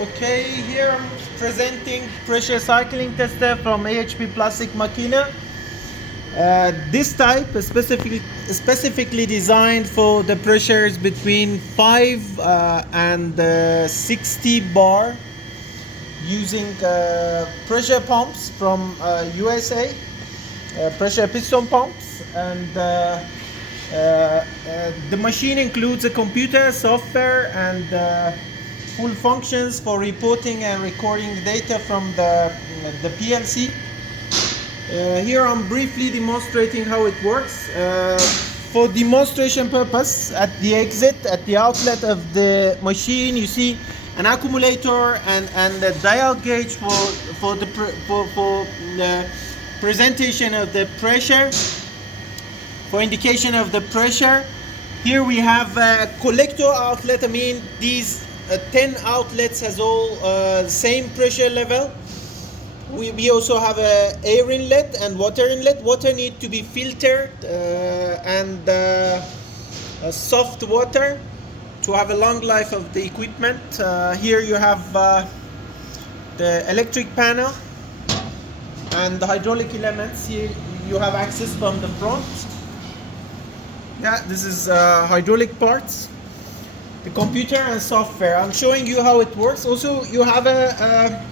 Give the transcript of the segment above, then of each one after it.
Okay, here I'm presenting pressure cycling tester from AHP Plastic Makina. This type is specifically designed for the pressures between 5 and 60 bar using pressure pumps from USA, pressure piston pumps, and the machine includes a computer, software, and full functions for reporting and recording data from the PLC. Here I'm briefly demonstrating how it works. For demonstration purpose, at the exit, at the outlet of the machine, you see an accumulator and a dial gauge for the presentation of the pressure, for indication of the pressure. Here we have a collector outlet. I mean, these 10 outlets has all same pressure level. We also have a air inlet and water inlet. Water need to be filtered and soft water to have a long life of the equipment. Here you have the electric panel and the hydraulic elements. Here you have access from the front. Yeah, this is hydraulic parts, the computer and software. I'm showing you how it works. Also, you have a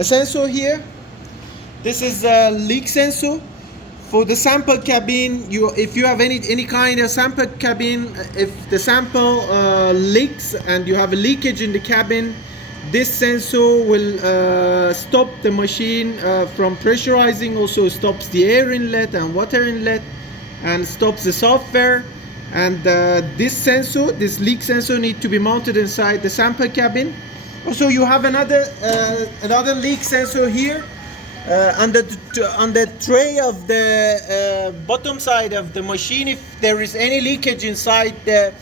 sensor here. This is a leak sensor for the sample cabin. If you have any kind of sample cabin, if the sample leaks and you have a leakage in the cabin, this sensor will stop the machine from pressurizing. Also stops the air inlet and water inlet, and stops the software. And this leak sensor need to be mounted inside the sample cabin. Also, you have another leak sensor here on the tray of the bottom side of the machine. If there is any leakage inside the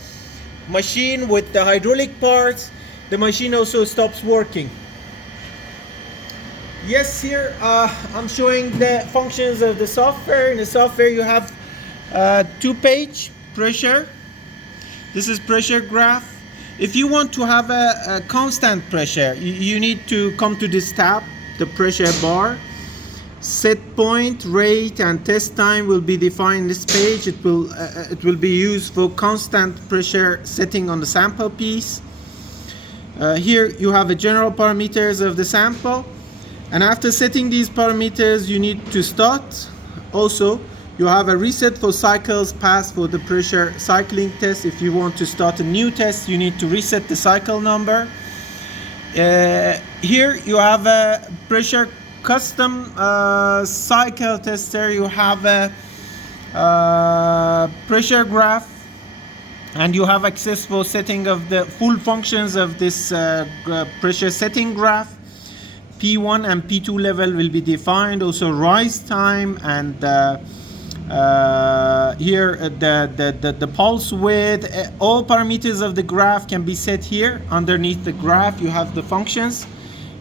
machine with the hydraulic parts, the machine also stops working. Yes, here I'm showing the functions of the software. In the software you have 2-page pressure. This is pressure graph. If you want to have a constant pressure, you need to come to this tab, the pressure bar. Set point, rate, and test time will be defined in this page. It will be used for constant pressure setting on the sample piece. Here you have the general parameters of the sample, and after setting these parameters you need to start. Also, you have a reset for cycles passed for the pressure cycling test. If you want to start a new test, you need to reset the cycle number. Here you have a pressure custom cycle tester. You have a pressure graph, and you have access for setting of the full functions of this pressure setting graph. P1 and P2 level will be defined. Also rise time, and here the pulse width. All parameters of the graph can be set here. Underneath the graph you have the functions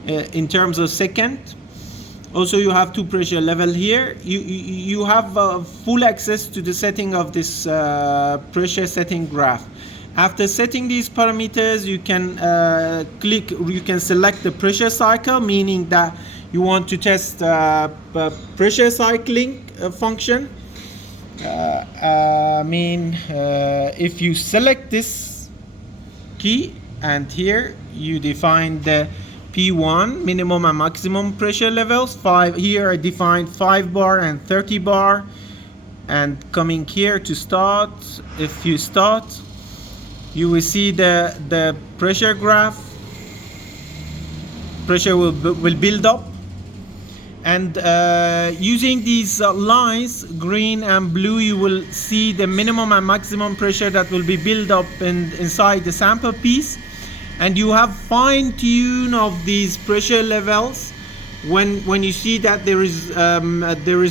in terms of second. Also, you have 2 pressure level here. You have full access to the setting of this pressure setting graph. After setting these parameters, you can select the pressure cycle, meaning that you want to test pressure cycling function. If you select this key, and here you define the P1 minimum and maximum pressure levels. Here I defined 5 bar and 30 bar, and coming here to start, if you start, you will see the pressure graph. Pressure will build up, and using these lines, green and blue, you will see the minimum and maximum pressure that will be built up inside the sample piece. And you have fine tune of these pressure levels. When you see that there is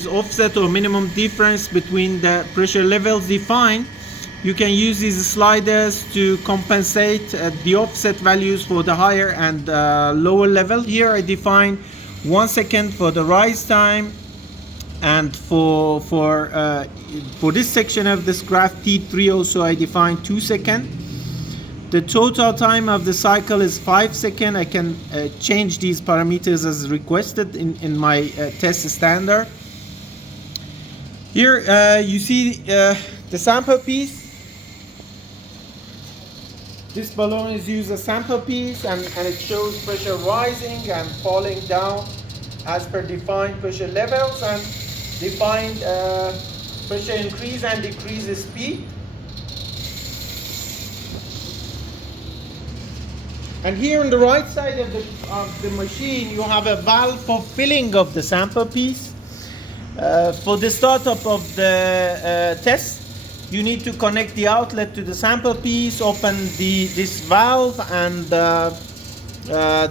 offset or minimum difference between the pressure levels defined, you can use these sliders to compensate the offset values for the higher and lower level. Here I define 1 second for the rise time, and for this section of this graph T3 also I define 2 seconds. The total time of the cycle is 5 seconds. I can change these parameters as requested in my test standard. Here you see the sample piece. This balloon is used as sample piece, and it shows pressure rising and falling down as per defined pressure levels and defined pressure increase and decrease speed. And here on the right side of the machine, you have a valve for filling of the sample piece. For the startup of the test, you need to connect the outlet to the sample piece, open this valve, and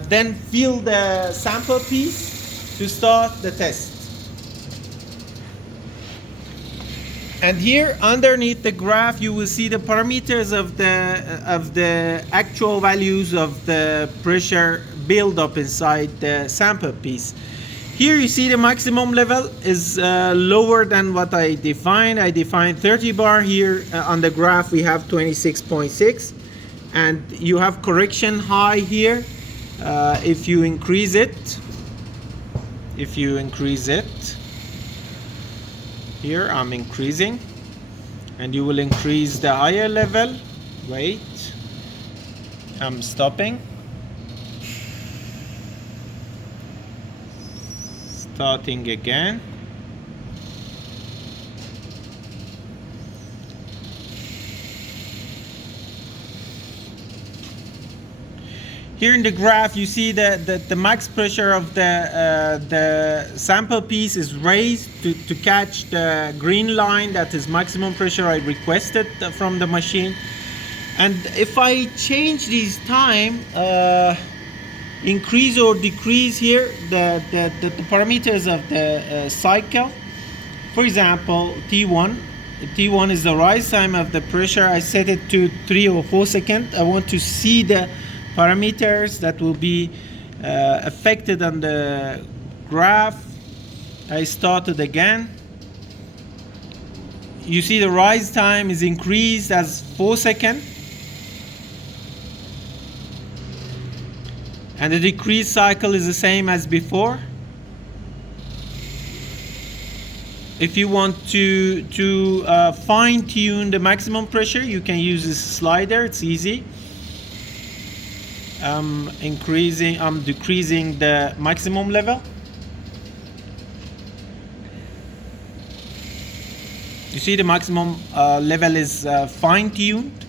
then fill the sample piece to start the test. And here underneath the graph, you will see the parameters of the actual values of the pressure buildup inside the sample piece. Here you see the maximum level is lower than what I defined. I defined 30 bar. Here on the graph we have 26.6, and you have correction high here. If you increase it, here I'm increasing, and you will increase the higher level. Wait, I'm stopping. Starting again. Here in the graph, you see that the max pressure of the sample piece is raised to catch the green line. That is maximum pressure I requested from the machine. And if I change this time, increase or decrease here the parameters of the cycle, for example, T1 is the rise time of the pressure. I set it to 3 or 4 seconds. I want to see the parameters that will be affected on the graph. I started again. You see the rise time is increased as 4 seconds, and the decrease cycle is the same as before. If you want to fine-tune the maximum pressure, you can use this slider. It's easy. I'm decreasing the maximum level. You see the maximum level is fine-tuned.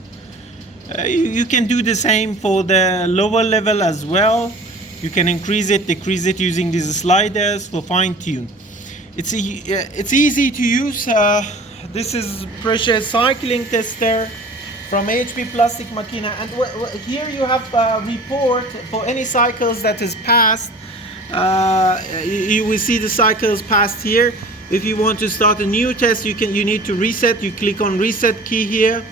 You can do the same for the lower level as well. You can increase it, decrease it using these sliders for fine-tune. It's easy to use. This is pressure cycling tester from AHP Plastic Makina, and here you have a report for any cycles that is passed. You will see the cycles passed here. If you want to start a new test, you need to reset. You click on reset key here.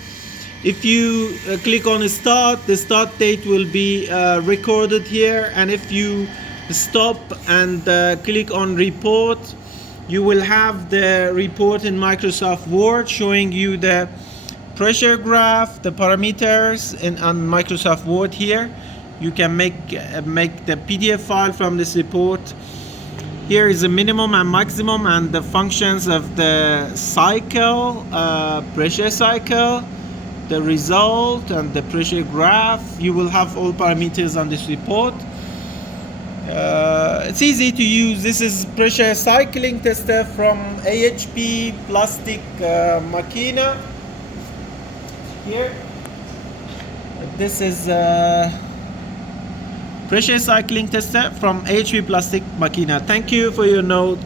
If you click on start, the start date will be recorded here, and if you stop and click on report, you will have the report in Microsoft Word showing you the pressure graph, the parameters on Microsoft Word here. You can make the PDF file from this report. Here is the minimum and maximum and the functions of the cycle, pressure cycle, the result, and the pressure graph. You will have all parameters on this report. It's easy to use. This is pressure cycling tester from AHP Plastic Makina. Here, this is pressure cycling tester from AHP Plastic Makina. Thank you for your note.